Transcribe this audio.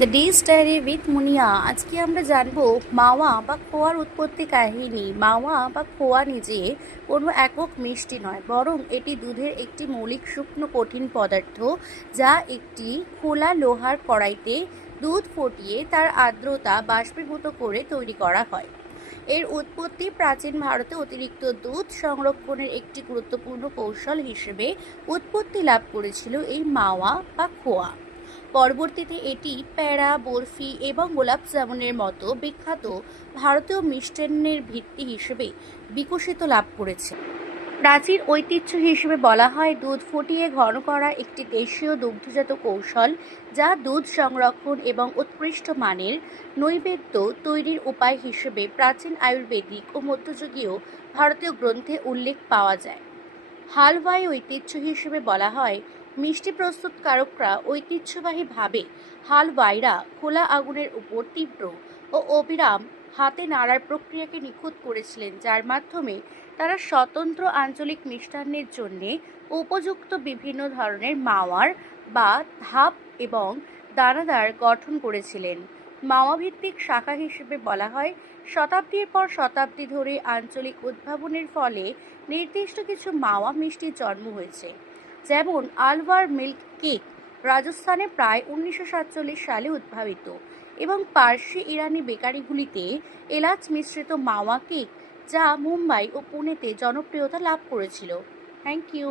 The days diary with মুনিয়া। আজকে আমরা জানবো মাওয়া বা খোয়ার উৎপত্তি কাহিনী। মাওয়া বা খোয়া নিজে কোনো একক মিষ্টি নয়, বরং এটি দুধের একটি মৌলিক শুকনো কঠিন পদার্থ, যা একটি খোলা লোহার কড়াইতে দুধ ফুটিয়ে তার আর্দ্রতা বাষ্পীভূত করে তৈরি করা হয়। এর উৎপত্তি প্রাচীন ভারতে অতিরিক্ত দুধ সংরক্ষণের একটি গুরুত্বপূর্ণ কৌশল হিসেবে উৎপত্তি লাভ করেছিল এই মাওয়া বা খোয়া। পরবর্তীতে এটি প্যাড়া, বরফি এবং গোলাপ জামুনের মতো বিখ্যাত ভারতীয় মিষ্টান্নের ভিত্তি হিসেবে বিকশিত লাভ করেছে। প্রাচীন ঐতিহ্য হিসেবে বলা হয় দুধ ফুটিয়ে ঘন করা একটি দেশীয় দুগ্ধজাত কৌশল, যা দুধ সংরক্ষণ এবং উৎকৃষ্ট মানের নৈবেদ্য তৈরির উপায় হিসেবে প্রাচীন আয়ুর্বেদিক ও মধ্যযুগীয় ভারতীয় গ্রন্থে উল্লেখ পাওয়া যায়। হালওয়াই ঐতিহ্য হিসেবে বলা হয় মিষ্টি প্রস্তুতকারকরা ঐতিহ্যবাহীভাবে হালওয়াইরা খোলা আগুনের উপর তীব্র ও অবিরাম হাতে নাড়ার প্রক্রিয়াকে নিখুঁত করেছিলেন, যার মাধ্যমে তারা স্বতন্ত্র আঞ্চলিক মিষ্টান্নের জন্য উপযুক্ত বিভিন্ন ধরনের মাওয়ার বা ধাপ এবং দানাদার গঠন করেছিলেন। মাওয়া ভিত্তিক শাখা হিসেবে বলা হয় শতাব্দীর পর শতাব্দী ধরে আঞ্চলিক উদ্ভাবনের ফলে নির্দিষ্ট কিছু মাওয়া মিষ্টির জন্ম হয়েছে, যেমন আলওয়ার মিল্ক কেক রাজস্থানে প্রায় 1947 সালে উদ্ভাবিত, এবং পার্সি ইরানি বেকারিগুলিতে এলাচ মিশ্রিত মাওয়া কেক, যা মুম্বাই ও পুনেতে জনপ্রিয়তা লাভ করেছিল। Thank you.